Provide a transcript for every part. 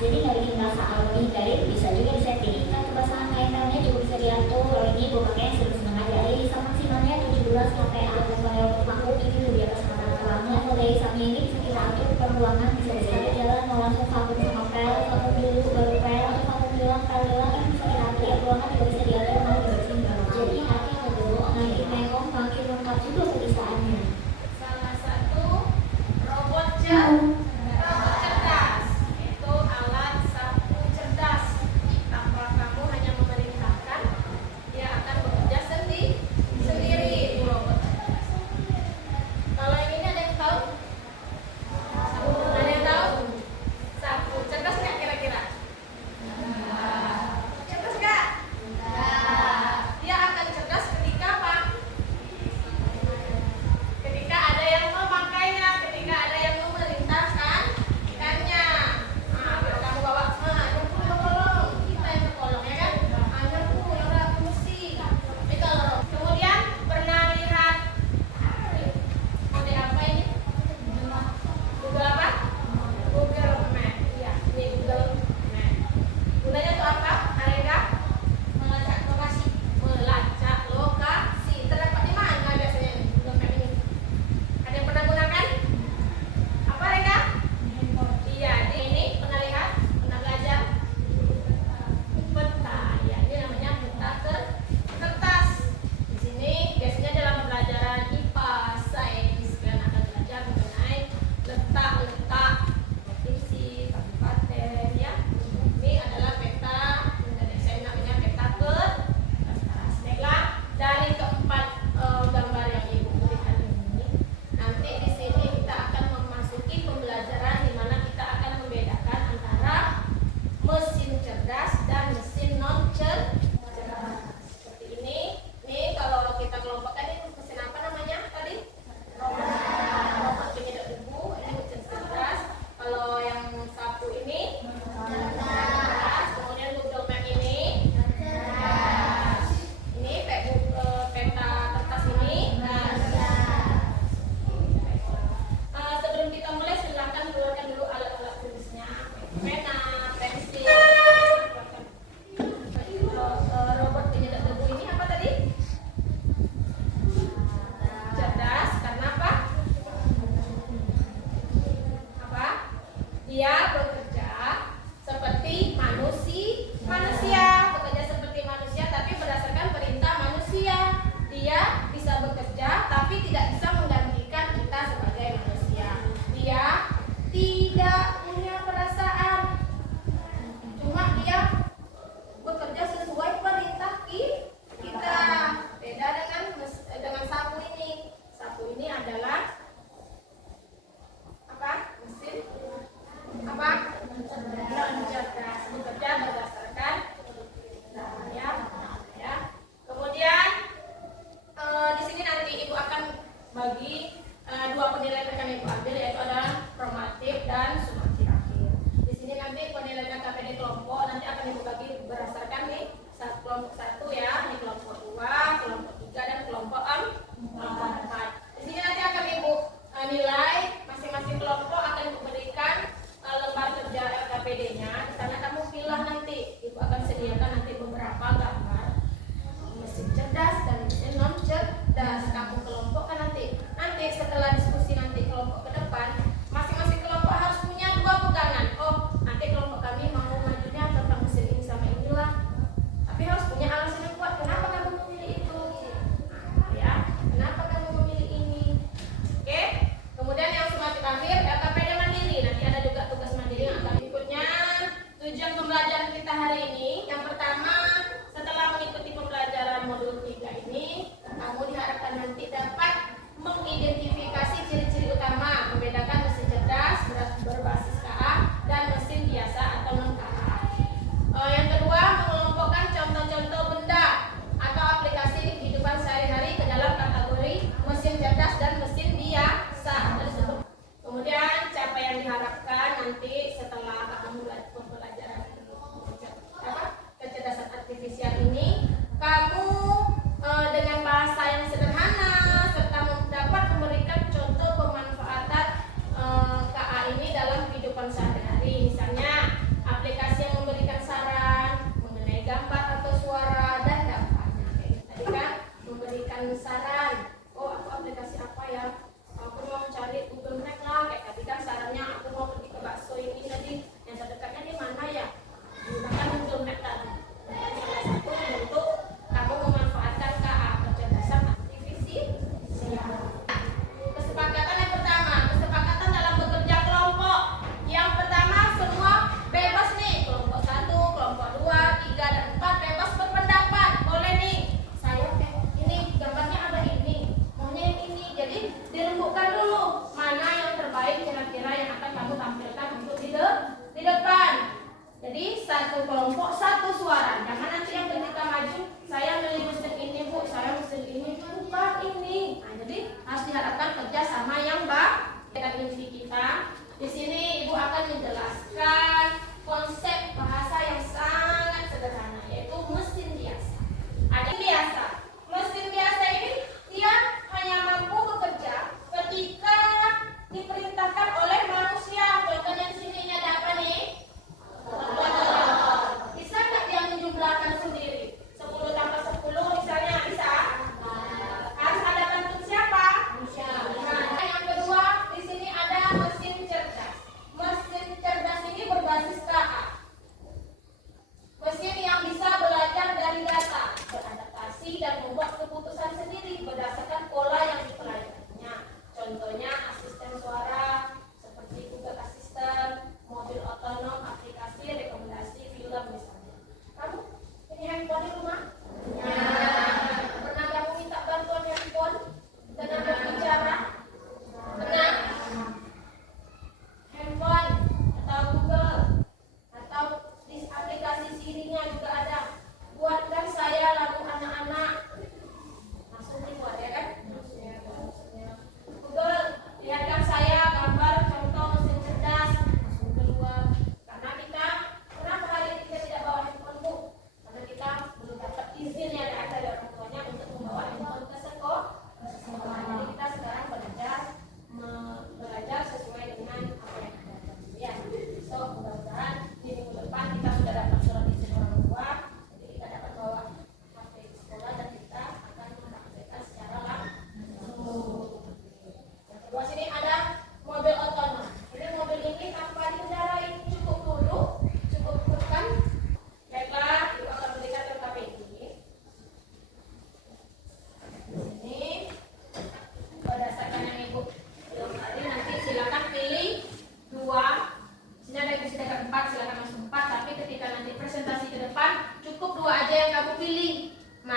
Jadi nggak bikin rasa lebih dari itu bisa juga disetting. Kan kebasahan KML-nya juga bisa diatur. Kalau ini gue pakai seneng aja. Dari maksimalnya 17 sampai ada kalau aku ini lebih atas kata ruangnya. Kalau dari samping ini bisa kita atur peruangan, bisa kita jalan mau langsung vakum sama pel, vakum dulu baru pel, atau vakum doang, pel doang kan bisa kita atur. Ruangan juga bisa diatur mau dibersihin berapa. Jadi hati dulu nanti memang makin lengkap juga perusahaannya. Salah satu robotnya. Dia bekerja seperti manusia, bekerja seperti manusia tapi berdasarkan perintah manusia. Dia bisa bekerja tapi tidak bisa menggantikan kita sebagai manusia. Dia tidak punya perasaan, cuma dia bekerja sesuai perintah kita. Beda dengan sapu ini. Sapu ini adalah mesin cerdas, bekerja berdasarkan ya. Kemudian di sini nanti ibu akan bagi dua penilaian yang akan ibu ambil, yaitu adalah formatif dan sumatif akhir. Di sini nanti penilaian KPD kelompok nanti akan ibu bagi berdasarkan nih kelompok 1 ya, ini kelompok 2, kelompok 3 dan kelompok 4. Di sini nanti akan ibu nilai masing-masing kelompok, akan ibu berikan lembar kerja LKPD-nya. Di sana kamu pilih nanti, ibu akan sediakan nanti beberapa gambar mesin cerdas dan mesin non cerdas. Kamu kelompokkan nanti setelah diskusi nanti kelompok ke depan, masing-masing kelompok harus punya 2 pegangan. Oh, nanti kelompok kami mau majunya tentang mesin ini sama inilah, tapi harus punya alasan yang kuat. Kenapa kamu memilih itu? Ya, kenapa kamu memilih ini? Oke. Kemudian yang sumatif akhir LKPD mandiri. Nanti ada juga tugas mandiri yang akan berikutnya. Tujuan pembelajaran kita hari ini, yang pertama, setelah mengikuti pembelajaran modul 3 ini, kamu diharapkan nanti dapat mengidentifikasi ciri-ciri utama membedakan mesin cerdas berbasis KA dan mesin biasa atau non KA. Yang kedua, mengelompokkan contoh-contoh benda atau aplikasi di kehidupan sehari-hari ke dalam kategori mesin cerdas dan mesin biasa. Kemudian capaian yang diharapkan nanti setelah kamu pembelajaran kecerdasan artifisial ini, kamu dengan bahasa yang sederhana serta dapat memberikan contoh pemanfaatan KA ini dalam kehidupan sehari-hari. Misalnya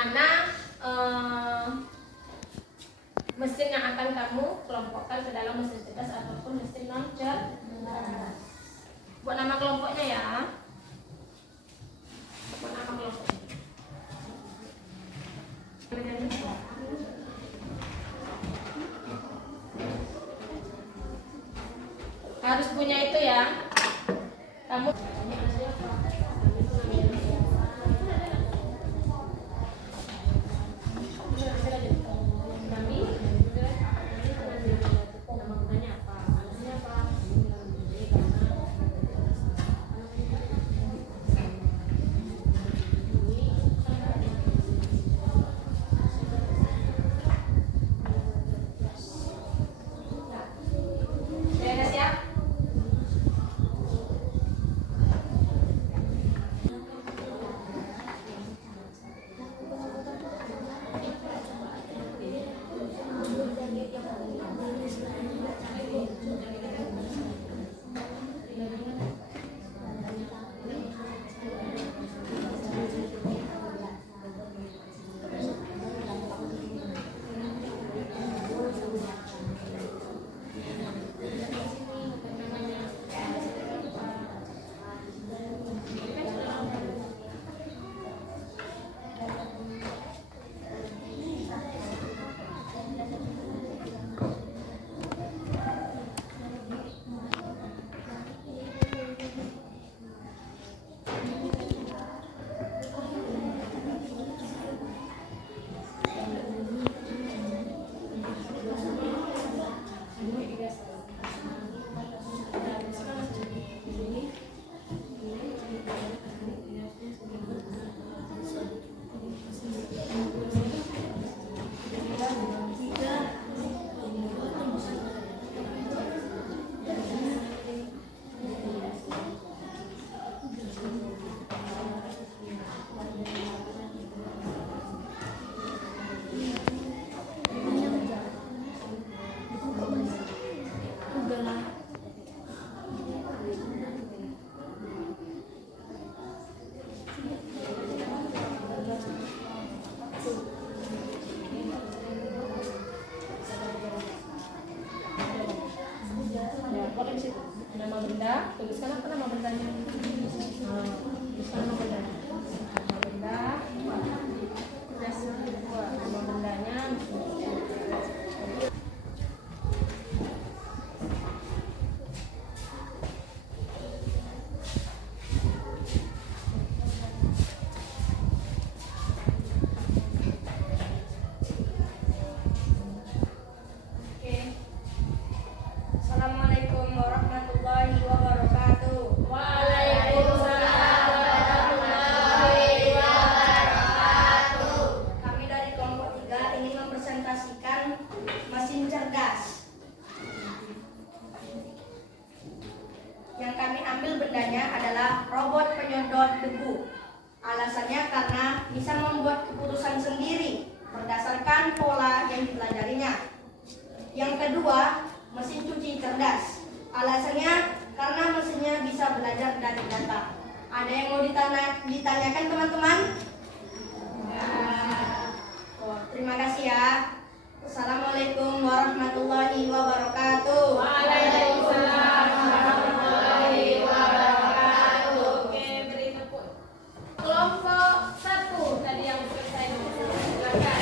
mana mesin yang akan kamu kelompokkan ke dalam mesin cerdas ataupun mesin non cerdas. Buat nama kelompoknya ya. Buat nama kelompoknya. Harus punya itu ya. Kamu nama benda, tuliskan apa nama bendanya? Tuliskan nama bendanya. Nama benda, nama bendanya. Assalamualaikum warahmatullahi wabarakatuh. Waalaikumsalam warahmatullahi wabarakatuh. Kami dari kelompok 3 ingin mempresentasikan mesin cerdas. Yang kami ambil bendanya adalah robot penyedot debu. Alasannya karena bisa membuat keputusan sendiri berdasarkan pola yang dipelajarinya. Yang kedua, mesin cuci cerdas. Alasannya karena mesinnya bisa belajar dari data. Ada yang mau ditanyakan teman-teman? Oh, terima kasih ya. Assalamualaikum warahmatullahi wabarakatuh. Waalaikumsalam warahmatullahi wabarakatuh. Oke, beri tepuk. Kelompok 1 tadi yang selesai. Silakan.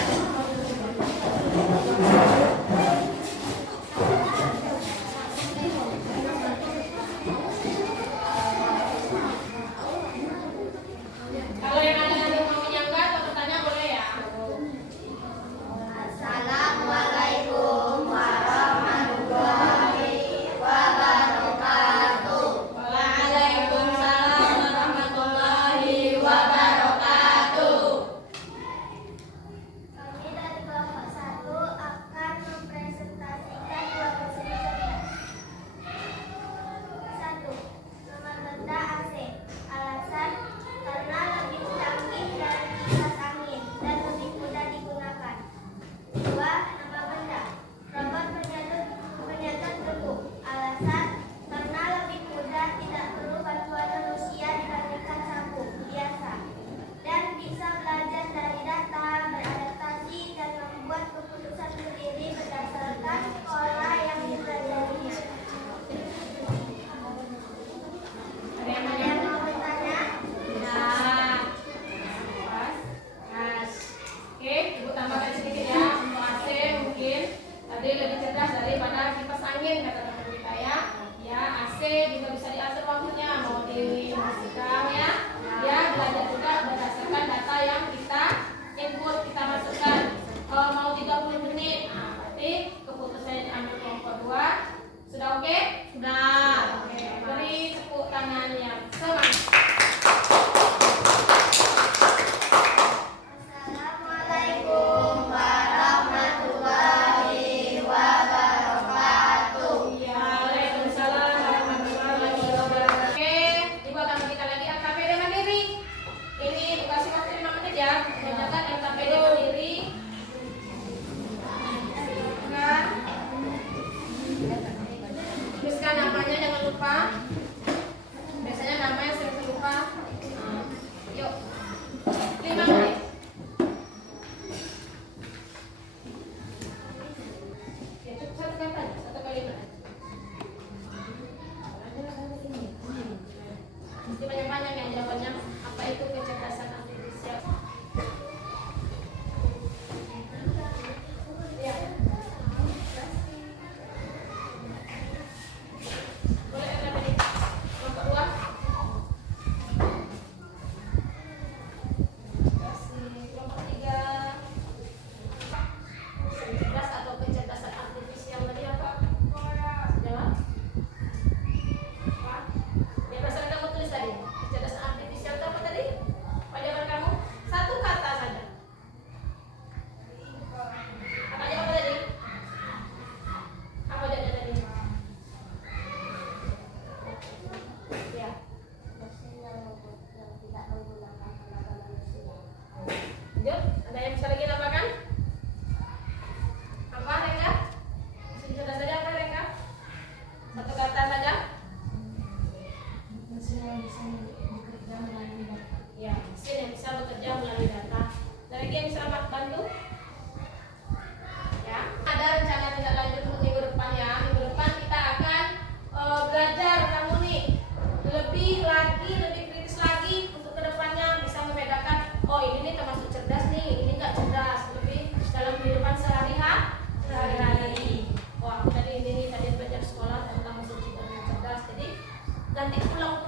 Kalau yang ada yang mau menyanggah atau bertanya boleh ya. Assalamualaikum warahmatullahi waktunya mau dimasukkan ya. Ya, belajar juga berdasarkan data yang kita input, kita masukkan. Kalau mau 30 menit, nah berarti keputusannya diambil kelompok 2. Sudah oke? Sudah. Oke, beri tepuk tangan yang semangat. Assalamualaikum warahmatullahi wabarakatuh. Waalaikumsalam warahmatullahi wabarakatuh. Oke, Ibu akan berikan lagi LKPD mandiri. Ini dikasih waktu 5 menit ya. Menjaga LKPD mandiri. Kan? Tuliskan namanya, jangan lupa. Biasanya namanya sering lupa. Yuk, 5 menit. Ya, cukup satu kata, satu kalimat. Mesti banyak-banyak yang jawabannya. Apa itu kecerdasan artifisial? Ya. Boleh ada tadi? Kelompok 2. Kelompok 3. Cerdas atau kecerdasan artifisial tadi apa? Jawab. Apa? Ya, perasaan kamu tulis tadi. Kecerdasan artifisial itu apa tadi? Apa jawaban kamu? Satu kata saja. Apa jawaban tadi? Apa jawaban tadi? Ya. Lanjut, ada yang bisa lagi nambahkan? Apa, Rengga? Mesin cerdas saja apa, Rengga? Satu kata saja. Ya, mesin yang bisa bekerja melalui data. Ada lagi yang bisa bantu? Ya, ada rencana tindak lanjut untuk minggu depan ya. Minggu depan kita akan belajar kamu nih lebih lagi, lebih kritis lagi untuk kedepannya bisa membedakan. Oh, ini nih termasuk cerdas nih, ini nggak cerdas. Lebih dalam kehidupan sehari-hari. Oh, aku tadi ini tadi belajar sekolah tentang mesin cerdas. Jadi nanti pulang